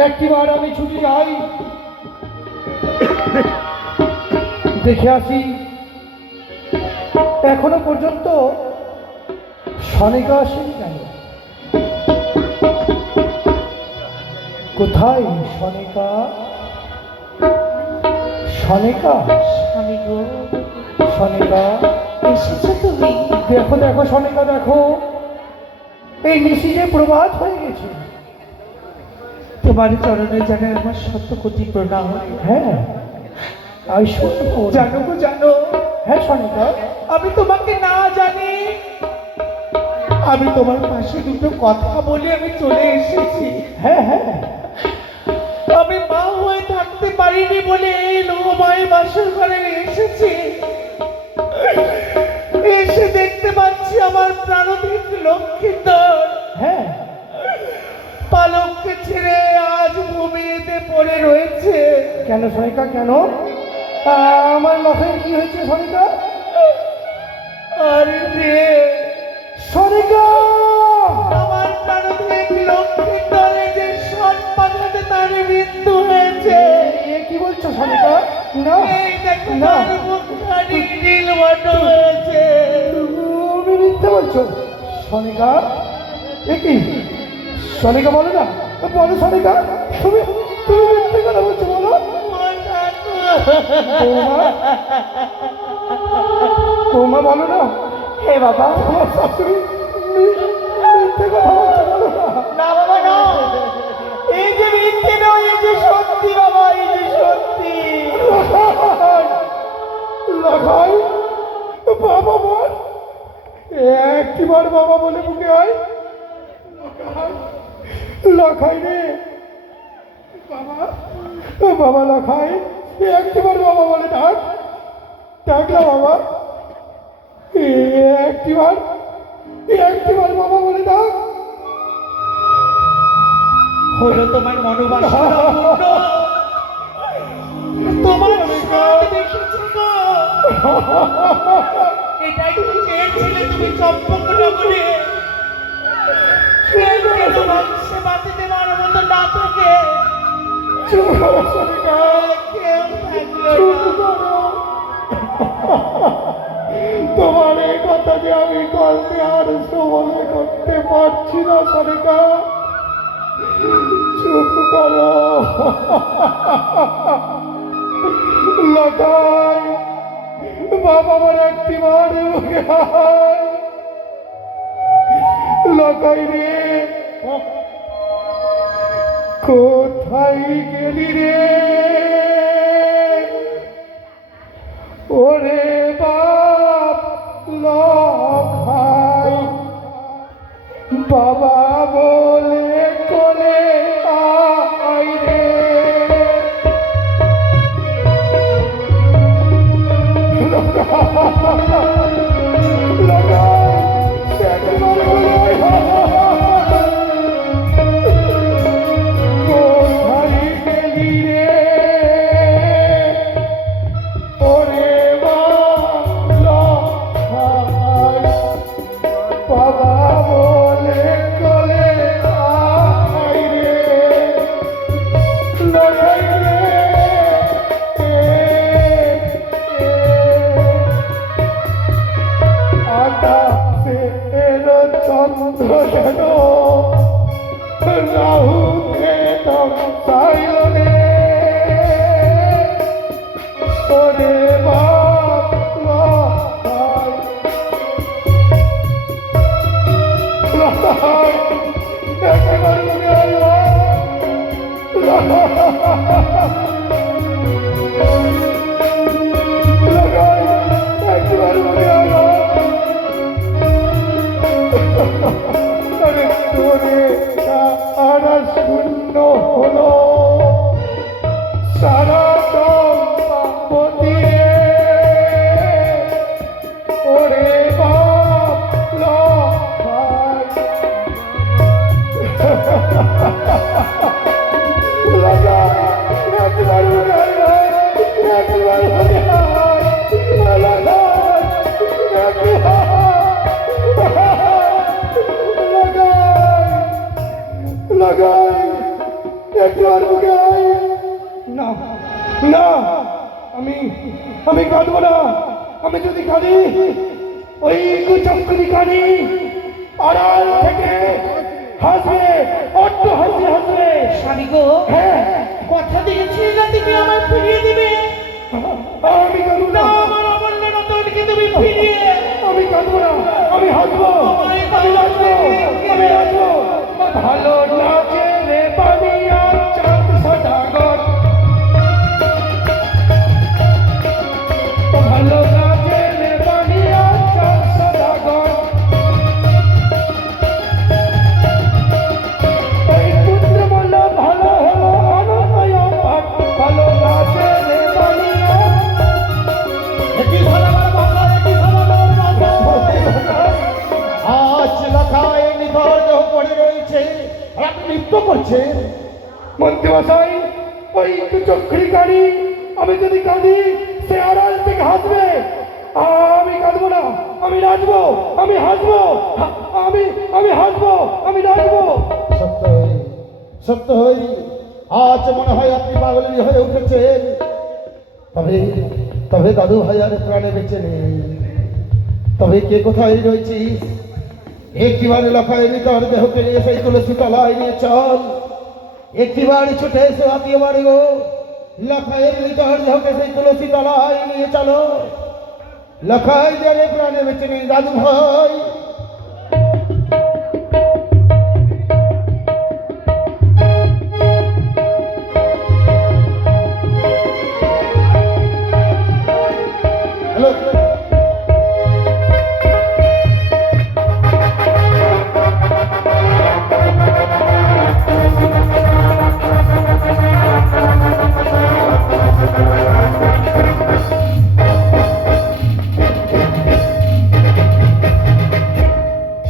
একটিবার আমি ছুটি যাই, দেখে আসি এখনো পর্যন্ত সনিকা আসেনি কেন? কোথায় সনিকা? সনিকা, স্বামী গো, সনিকা এসেছো তুমি? দেখো দেখো সনিকা দেখো, এই নিশি যে প্রভাত হয়ে গেছে। তোমার চরণে জানে আমার শত কোটি প্রণাম। হ্যাঁ আমি শুনবো। জানো গো জানো, হ্যাঁ সনিকা, আমি তোমাকে না জানি আমি তোমার পাশে দুটো কথা বলে আমি চলে এসেছি। হ্যাঁ হ্যাঁ আমি মা হয়ে থাকতে পারিনি বলে এই লোহময় বাসর ঘরে এসেছি। এসে দেখতে পাচ্ছি আমার প্রাণধিক লক্ষ্মীধর হ্যাঁ পালককে ছেড়ে আজ ভূমিতে পড়ে রয়েছে। কেন সনিকা কেন? আমার লক্ষ্যে কি হয়েছে সনিকা? আরে রে, সনিকা আমার প্রাণধিক লক্ষ্মীধরে যে সৎ পাঠাতে তার মৃত্যু হয়েছে। এ কি বলছো সনিকা? না এই দেখো না, তার মুখখানি নীলবর্ণ হয়েছে। তুমি মিথ্যে বলছো সনিকা। এ কি সনিকা? বলো না, বলো সনিকা, তুমি তুমি মিথ্যে কথা বলছো, বলো। বৌমা, বৌমা বলো না। হে বাবা, আমার শাশুড়ি মিথ্যে কথা বলছে, বলো না। না বাবা না, এই যে মিথ্যে নয়, এই যে সত্যি বাবা, এই যে সত্যি। লাখাই বাবা বল, একটিবার বাবা বলে মুখে আয়। লাখাই রে বাবা, বাবা লাখাই, একটিবার বাবা বলে ডাক, ডাক না বাবা, একটিবার একটিবার বাবা বলে ডাক। হলো তোমার মনোবাসনা পূর্ণ, তোমার স্বাদ দেখেছি গো। এটাই তুমি চেয়েছিলে, তুমি চম্পকনগরে প্রেমকে রোমাঞ্চে বাঁধে দেওয়ার মতো না থাকে চুপ করো সনিকা, কেউ থাকলো চুপ না। করো। তোমার এই কথা যে আমি করতে আর সময় করতে পারছি না সনিকা, চুপ করো। লাগাই বাবা আমার একটিবার মুখে আয়। লাগাই রে কোথায় গেলি রে? ওরে বাপ লাখাই, বাবা বলে কোলে আয় রে। লাগাই একবার বলে কোথায় গেলি রে? ওরে লাখাই, বাবা বলে কোলে আয় রে। লাগাই রে আকাশে এলো চন্দ্র যেন রাহুকে চাইল রে। ওরে বাপ লাখাই, লাখাই একবার মনে আয়। লাগাই একবার মনে আয়। আরে তোরে সারা শূন্য হলো, সারা চম্পাবতী রে। ওরে বাপ লাখাই, লাগাই একবার মনে আয়, একবার মনে আয়। লাগাই একবার, লাগাই একটু আর বুকে আয়। না না, আমি আমি কাঁদবো না। আমি যদি কাঁদি ওই কুচক্রি কাঁদি আড়াল থেকে হাসবে, অট্ট হাসি হাসবে। স্বামী গো, হ্যাঁ, কথা দিয়েছি না তুমি আমার ফিরিয়ে দিবে। আমি কাঁদবো না, না, আমার অমূল্য রতনকে তুমি ফিরিয়ে। আমি কাঁদবো না, আমি হাসবো, আমি নাচবো, আমি নাচবো। ভালো নাচে রে পানিয়া চাঁদ সদাগর, ভালো নাচে রে পানিয়া চাঁদ সদাগর। ওই পুত্র বলল ভালো হলো আনন্দয় পাক, ভালো নাচে রে পানিয়া। একই ধরনের ভাষা, একই ধরনের ভাষা। আজ লেখায় নিথর দেহ পড়ে রয়েছে আর আপনি নৃত্য করছেন। মন্ত্রীমশাই, ওই চক্রি কারি আমি যদি কাঁদি সে আড়াল থেকে হাসবে। আমি কাঁদবো না, আমি নাচবো, আমি হাসবো, আমি আমি হাসবো, আমি নাচবো। সত্যই সত্যই আজ মনে হয় আপনি পাগলি হয়ে উঠেছেন। তবে তবে দাদু ভাই আর প্রাণে বেঁচে নেই। তবে কে কোথায় রয়েছিস? একটিবার লাফায় নিতর দেহকে নিয়ে সেই তুলসী তলায় নিয়ে চল। একটিবার ছুটে এসে আত্মীয় বাড়ি গো, লাফায় নিতর দেহকে সেই তুলসী তলায় নিয়ে চলো। লাফায় যারে প্রাণে বেঁচে নেই দাদু ভাই।